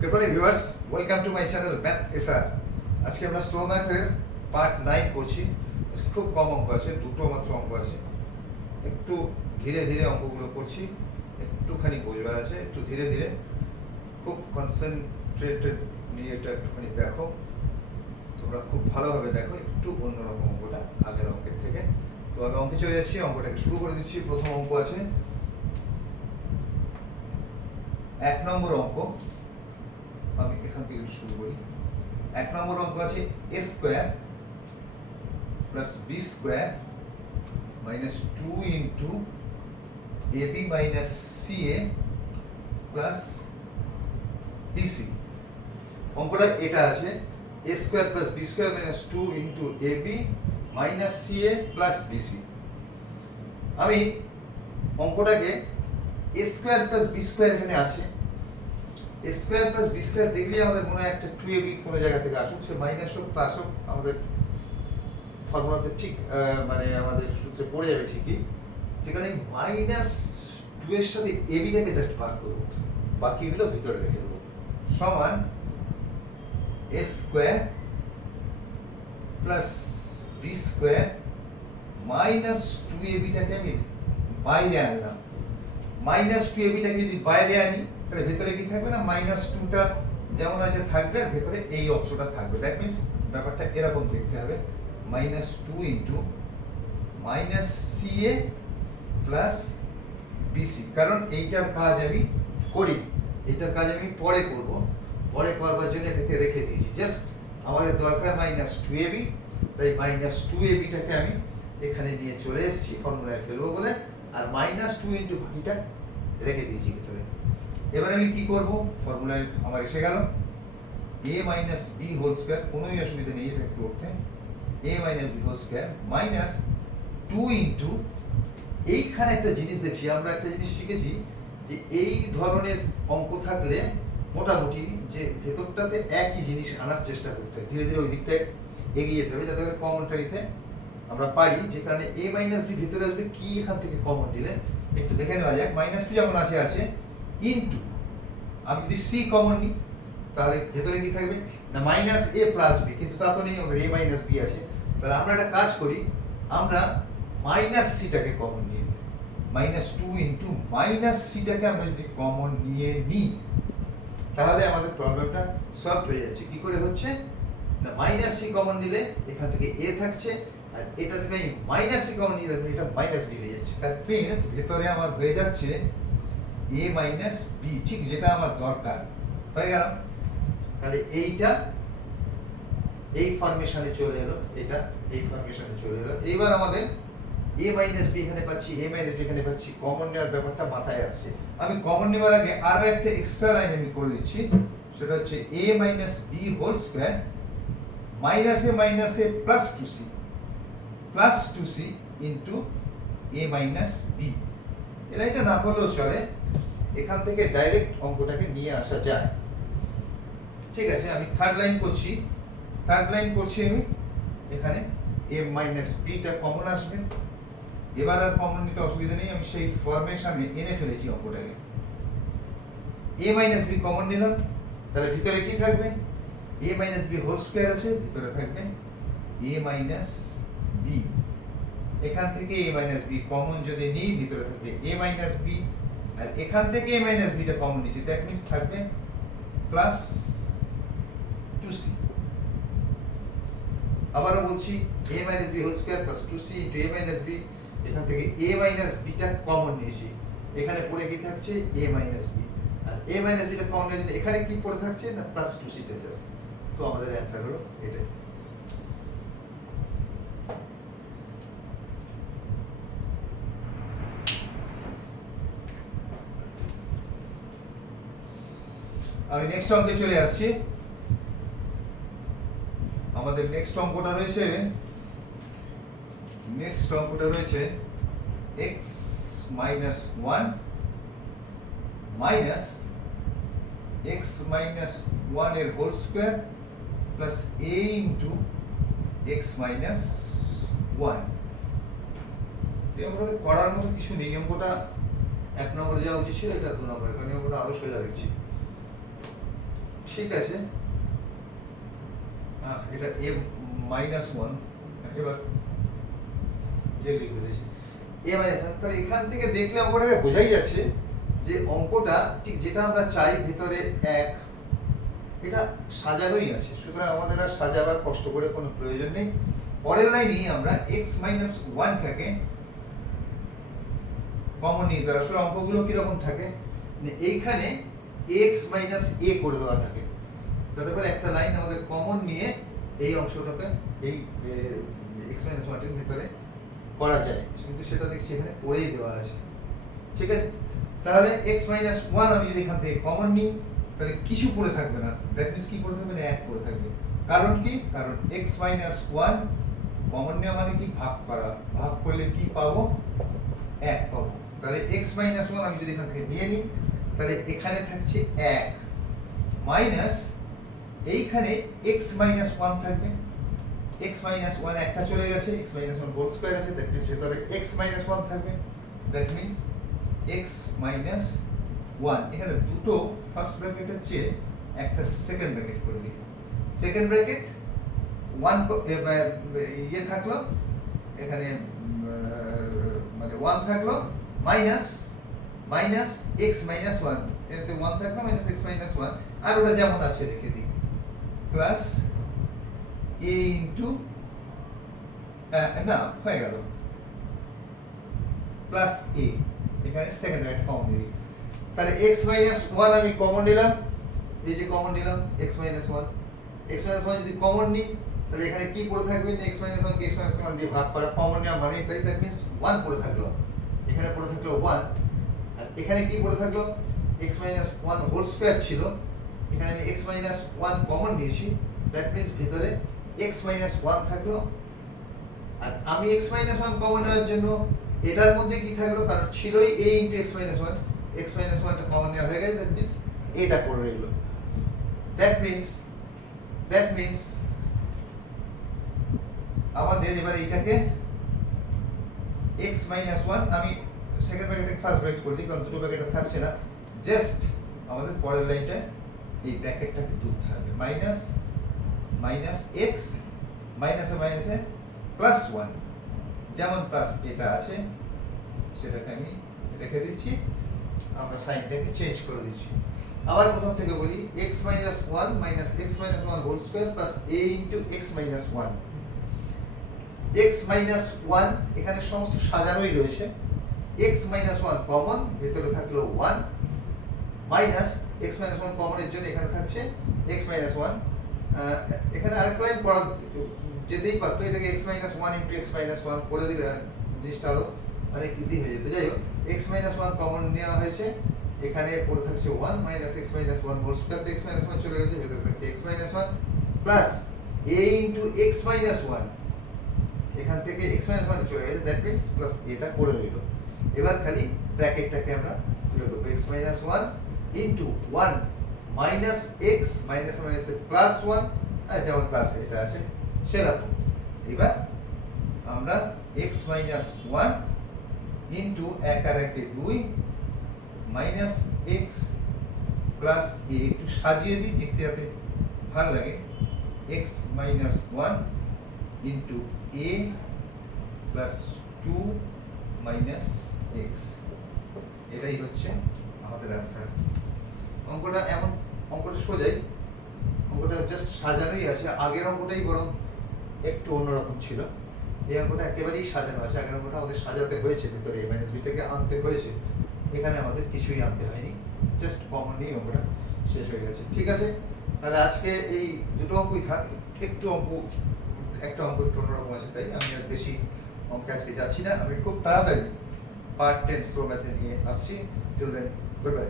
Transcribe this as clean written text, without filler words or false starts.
Good morning viewers, welcome to my channel Math SR. আজকে আমরা slow ম্যাথের part 9 করছি। আজকে খুব কম অঙ্ক আছে, দুটো মাত্র অঙ্ক আছে। একটু ধীরে ধীরে অঙ্কগুলো করছি, একটুখানি বোঝবার আছে, একটু ধীরে ধীরে খুব কনসেন্ট্রেটেড নিয়ে এটা একটুখানি দেখো। তোমরা খুব ভালোভাবে দেখো, একটু অন্যরকম অঙ্কটা আগের অঙ্কের থেকে। তো আমি অঙ্কে চলে যাচ্ছি, অঙ্কটাকে শুরু করে দিচ্ছি। প্রথম অঙ্ক আছে 1 নম্বর অঙ্ক। আমি এখান থেকে একটু শুরু করি। 1 নম্বর অঙ্ক আছে a square plus b square minus 2 into ab minus ca plus bc। অঙ্কটা এটা আছে a square plus b square minus 2 into ab minus ca plus bc। আমি অঙ্কটাকে a square plus b square এখানে আছে, a square plus b square দেখলে আমাদের মনে হয় একটা 2ab কোন জায়গা থেকে আসুক, সে মাইনাস হোক প্লাস হোক, আমাদের ফর্মুলাতে ঠিক মানে আমাদের সূত্রে পড়ে যাবে ঠিকই। যেখানে মাইনাস 2 এর সাথে ab টাকে জাস্ট বার করব, বাকিগুলো ভিতরে রেখে দেব। সমান a square plus b square minus 2ab টাকে আমি বাইরে আনলাম। মাইনাস 2ab টাকে যদি বাইরে আনি তাহলে ভেতরে কি থাকবে না, মাইনাস 2টা যেমন আছে থাকবে আর ভেতরে এই অংশটা থাকবে। দ্যাট মিন্স ব্যাপারটা এরকম দেখতে হবে, minus 2 into minus ca plus bc। কারণ এইটার কাজ আমি করি, এইটার কাজ আমি পরে করব, পরে করবার জন্য এটাকে রেখে দিয়েছি। জাস্ট আমাদের দরকার মাইনাস 2ab, তাই মাইনাস 2ab টাকে আমি এখানে নিয়ে চলে এসেছি ফর্মুলায় ফেলবো বলে, আর মাইনাস 2 ইন্টু বাকিটা রেখে দিয়েছি ভিতরে। এবার আমি কি করব, ফর্মুলায় আমার এসে গেল a minus b whole square, কোনোই অসুবিধা নেই এটা করতে, a minus b whole square minus 2 into, এইখানে একটা জিনিস দেখছি আমরা, একটা জিনিস শিখেছি যে এই ধরনের অঙ্ক থাকলে মোটামুটি যে ভেতরটাতে একই জিনিস আনার চেষ্টা করতে হয়, ধীরে ধীরে ওই দিকটায় এগিয়ে যেতে হবে যাতে করে কমনটারিতে আমরা পারি। যে কারণে a মাইনাস b ভিতরে আসবে কি এখান থেকে কমন নিলে একটু দেখে নেওয়া যাক। মাইনাস 2 যেমন আছে ইনটু, আমি যদি c কমন নিই তাহলে ভেতরে কি থাকবে না, মাইনাস a প্লাস b, কিন্তু তা তো নেই, আমাদের a মাইনাস b আছে। তাহলে আমরা একটা কাজ করি, আমরা মাইনাস c টাকে কমন নিয়ে নিই, মাইনাস 2 ইনটু মাইনাস c টাকে আমরা যদি কমন নিয়ে নিই তাহলে আমাদের প্রবলেমটা সলভ হয়ে যাচ্ছে। কি করে হচ্ছে না, মাইনাস c কমন নিলে এখান থেকে a থাকছে, আর এটা থেকে আমি মাইনাস c কমন নিয়ে এটা মাইনাস b হয়ে যাচ্ছে। দ্যাট মিন্স ভেতরে আমার হয়ে যাচ্ছে a মাইনাস b, ঠিক যেটা আমার দরকার হয়ে গেল। তাহলে এইটা এই ফরমেশনে চলে এলো, এটা এই ফরমেশনে চলে এলো। এইবার আমাদের a মাইনাস b এখানে পাচ্ছি, a মাইনাস b এখানে পাচ্ছি, কমন নেওয়ার ব্যাপারটা মাথায় আসছে। আমি কমন নেওয়ার আগে আরো একটা এক্সট্রা লাইন আমি করে দিচ্ছি, সেটা হচ্ছে a minus b whole square minus a plus 2c into a minus b। এই লাইনটা না হলেও চলে, এখান থেকে ডাইরেক্ট অঙ্কটাকে নিয়ে আসা যায়। ঠিক আছে, আমি থার্ড লাইন করছি আমি এখানে a মাইনাস b টা কমন আসবে। এবার আর কমন নিতে অসুবিধা নেই, আমি সেই ফরমেশনে এনে ফেলেছি অঙ্কটাকে। a মাইনাস b কমন নিলাম, তাহলে ভিতরে কি থাকবে, a minus b whole square আছে, ভিতরে থাকবে a মাইনাস b। এখান থেকে a মাইনাস b কমন যদি নিই ভিতরে থাকবে a মাইনাস b, আর এখান থেকে a মাইনাস b টা কমন নিচ্ছি, দ্যাট মিন্স থাকবে প্লাস 2c। আবারও বলছি a minus b whole square plus 2c into a minus b। এখান থেকে a মাইনাস b টা কমন নিয়েছি, এখানে পড়ে কি থাকছে a মাইনাস b, আর a মাইনাস b টা কমন নিয়েছি, এখানে কি পড়ে থাকছে না প্লাস 2c টা জাস্ট। তো আমাদের অ্যানসার হলো এটাই। আমি নেক্সট অঙ্কে চলে আসছি। আমাদের নেক্সট অঙ্কটা রয়েছে x minus 1 minus x minus 1 এর whole square plus a into x minus 1। এই অঙ্কটা করার মতো কিছু নেই, অঙ্কটা 1 নম্বরে যাওয়া উচিত ছিল, এটা 2 নম্বরে, কারণ অঙ্কটা আরো সোজা দেখছি। ঠিক আছে, এটা a মাইনাস ওয়ান, এবার যে লিখে দিয়েছি a মাইনাস ওয়ান। তাহলে এখান থেকে দেখলে অঙ্কটাকে বোঝাই যাচ্ছে যে অঙ্কটা ঠিক যেটা আমরা চাই, ভিতরে এক, এটা সাজানোই আছে, সুতরাং আমাদের আর সাজাবার কষ্ট করে কোনো প্রয়োজন নেই। পরের লাইনে আমরা x মাইনাস ওয়ানটাকে কমন নিয়ে দেওয়ার, আসলে অঙ্কগুলো কিরকম থাকে, এইখানে x মাইনাস a করে দেওয়া থাকে, যাতে করে একটা লাইন আমাদের কমন নিয়ে এই অংশটাকে এই x মাইনাস ওয়ানটির ভিতরে করা যায়, কিন্তু সেটা দেখছি এখানে করেই দেওয়া আছে। ঠিক আছে, তাহলে x মাইনাস ওয়ান আমি যদি এখান থেকে কমন নিই, তাহলে কিছু পড়ে থাকবে না, দ্যাট মিনস কি পড়ে থাকবে না, এক পড়ে থাকবে। কারণ কি, কারণ x মাইনাস ওয়ান কমন নেওয়া মানে কি, ভাগ করা, ভাগ করলে কি পাবো, এক পাবো। তাহলে x মাইনাস ওয়ান আমি যদি এখান থেকে নিয়ে নিই, তাহলে এখানে থাকছে এক, মাইনাস এইখানে x মাইনাস ওয়ান থাকবে, x মাইনাস ওয়ান একটা চলে গেছে, x minus one whole square আছে, দ্যাট মিনস ভেতরে x মাইনাস ওয়ান থাকবে, that means x minus one. এখানে দুটো ফার্স্ট ব্র্যাকেটের চেয়ে একটা সেকেন্ড ব্র্যাকেট করে দিই, সেকেন্ড ব্র্যাকেট ওয়ান ইয়ে থাকলো, এখানে মানে ওয়ান থাকলো, minus minus x minus one, এতে ওয়ান থাকলো, মাইনাস x মাইনাস ওয়ান, আর ওটা যেমন আছে রেখে দিই, প্লাস a ইন্টু, না হয়ে গেল, প্লাস a, এখানে সেকেন্ড ব্র্যাকেট কমন দিই। তাহলে x মাইনাস ওয়ান আমি কমন নিলাম, এই যে কমন নিলাম x minus one, x minus one যদি কমন নিই, তাহলে এখানে কি পড়ে থাকবে, x মাইনাস ওয়ান কে x মাইনাস ওয়ান দিয়ে ভাগ করা, কমন নেওয়া মানে তাই, দ্যাট মিনস ওয়ান পড়ে থাকলো, এখানে পড়ে থাকলো ওয়ান, আর এখানে কি পড়ে থাকলো, x minus one whole square ছিল, এখানে আমি x মাইনাস ওয়ান কমন নিয়েছি, দ্যাট মিনস ভিতরে x মাইনাস ওয়ান থাকলো, আর আমি x মাইনাস ওয়ান কমন নেওয়ার জন্য এটার মধ্যে কি থাকলো, কারণ ছিলই a into x minus one, x minus ওয়ানটা কমন নেওয়া হয়ে গেছে, দ্যাট মিনস এটা পড়ে রইলো, দ্যাট মিনস আমাদের এবার এইটাকে x মাইনাস ওয়ান, আমি সেকেন্ড ব্র্যাকেটে ফার্স্ট ব্র্যাকেট করে দিই, কারণ দুটো ব্র্যাকেট থাকছে না, জাস্ট আমাদের পরের লাইনটা এই ব্র্যাকেটটাকে তুলতে হবে, মাইনাস মাইনাস x মাইনাসে মাইনাসে প্লাস ওয়ান, যেমন প্লাস এটা আছে সেটাকে আমি রেখে দিচ্ছি, আমরা সাইনটাকে চেঞ্জ করে দিচ্ছি। আবার প্রথম থেকে বলি, x minus one minus x minus one whole square plus a into x minus one, x minus one এখানে সমস্ত সাজানোই রয়েছে, x মাইনাস ওয়ান কমন, ভেতরে থাকলো one, minus x minus one কমনের জন্য এখানে থাকছে x মাইনাস ওয়ান, এখানে আরেকটা লাইন করা যেতেই পারতো, এটাকে x minus one into x minus one করে দিলে জিনিসটা আরো অনেক ইজি হয়ে যেত। যাই হোক, x মাইনাস ওয়ান কমন নেওয়া হয়েছে, এখানে পড়ে থাকছে one, minus x minus one whole square, x minus one চলে গেছে, ভেতরে থাকছে x minus one plus a into x minus one, এখান থেকে x মাইনাস ওয়ান চলে গেছে, দ্যাট মিনস প্লাস এটা করে রইল। এবার খালি ব্র্যাকেটটাকে আমরা তুলে দেবো, x minus one into one minus x minus মাইনাসে প্লাস ওয়ান, যেমন প্লাস এটা আছে সেরকম। এবার আমরা x মাইনাস ওয়ান ইন্টু এক আর একে দুই মাইনাস x প্লাস a, একটু সাজিয়ে দিই দেখতে যাতে ভালো লাগে, x minus one into a plus two minus x, এটাই হচ্ছে আমাদের অ্যান্সার। অঙ্কটা এমন, অঙ্কটা সোজাই, অঙ্কটা জাস্ট সাজানোই আছে, আগের অঙ্কটাই বরং একটু অন্যরকম ছিল, এই অঙ্কটা একেবারেই সাজানো আছে, আগের অঙ্কটা আমাদের সাজাতে হয়েছে, ভিতরে a মাইনাস বিটাকে আনতে হয়েছে, এখানে আমাদের কিছুই আনতে হয়নি, জাস্ট কমন নিয়ে অঙ্কটা শেষ হয়ে গেছে। ঠিক আছে, তাহলে আজকে এই দুটো অঙ্কই থাক, একটু অঙ্ক, একটা অঙ্ক একটু অন্যরকম আছে, তাই আমি আর বেশি অঙ্কে আজকে যাচ্ছি না, আমি খুব তাড়াতাড়ি পার্ট 10 স্লো ম্যাথে নিয়ে আসছি। Till then, good by.